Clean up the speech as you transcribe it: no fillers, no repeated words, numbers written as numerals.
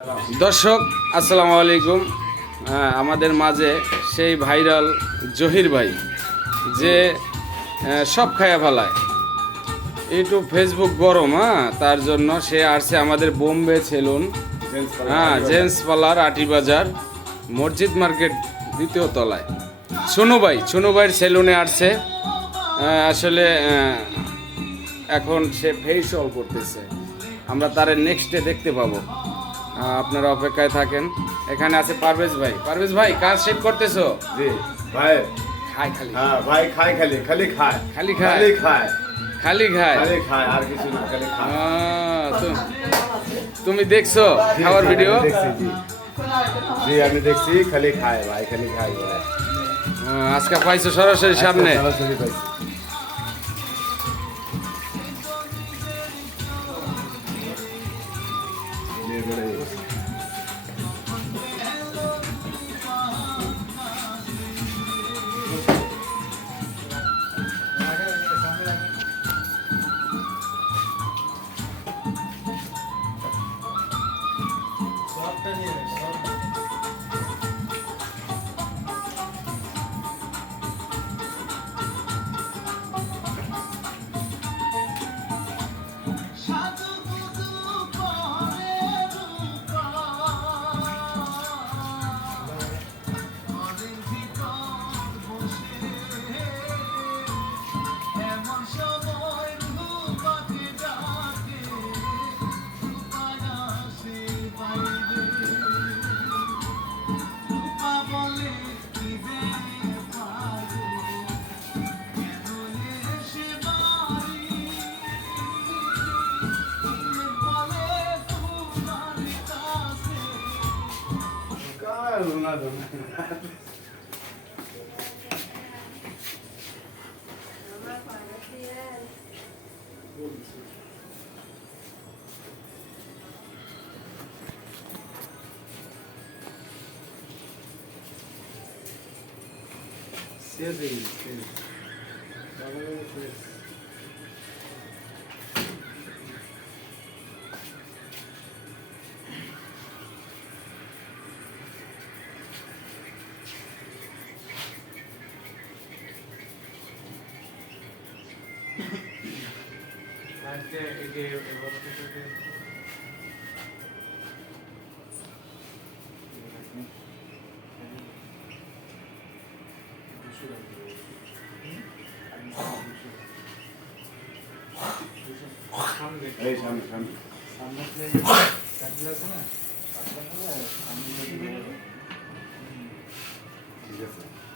দর্শক আসসালামু আলাইকুম। আমাদের মাঝে সেই ভাইরাল জহির ভাই যে সব খায়া ফেলায়, ইউটিউব ফেসবুক গরম, তার জন্য সে আসছে আমাদের বোম্বে সেলুন, জেন্টস পার্লার, আটি বাজার, মসজিদ মার্কেট, দ্বিতীয় তলায় ছুনু ভাইয়ের সেলুনে আসছে। আসলে এখন সে ফেসিয়াল করতেছে, আমরা তার নেক্সটে দেখতে পাবো। আপনারা অপেক্ষায় থাকেন। এখানে আছে পারভেজ ভাই কাজ শেষ করতেছো? জি ভাই, খাই খালি, হ্যাঁ ভাই, খায় খালি খালি খায় খালি খায় খালি খায় খালি খায় খালি খায়, আর কিছু না, খালি খায়। তুমি দেখছো খাওয়ার জি, ভিডিও? আমি দেখছি, জি জি আমি দেখছি, খালি খায় ভাই, খালি খায় বলে। আজকে পাইছো সরাসরি সামনে? সরাসরি পাইছি। দিয়ে বেড়ে গেছে। এই সামনে সামনে ঠিক আছে।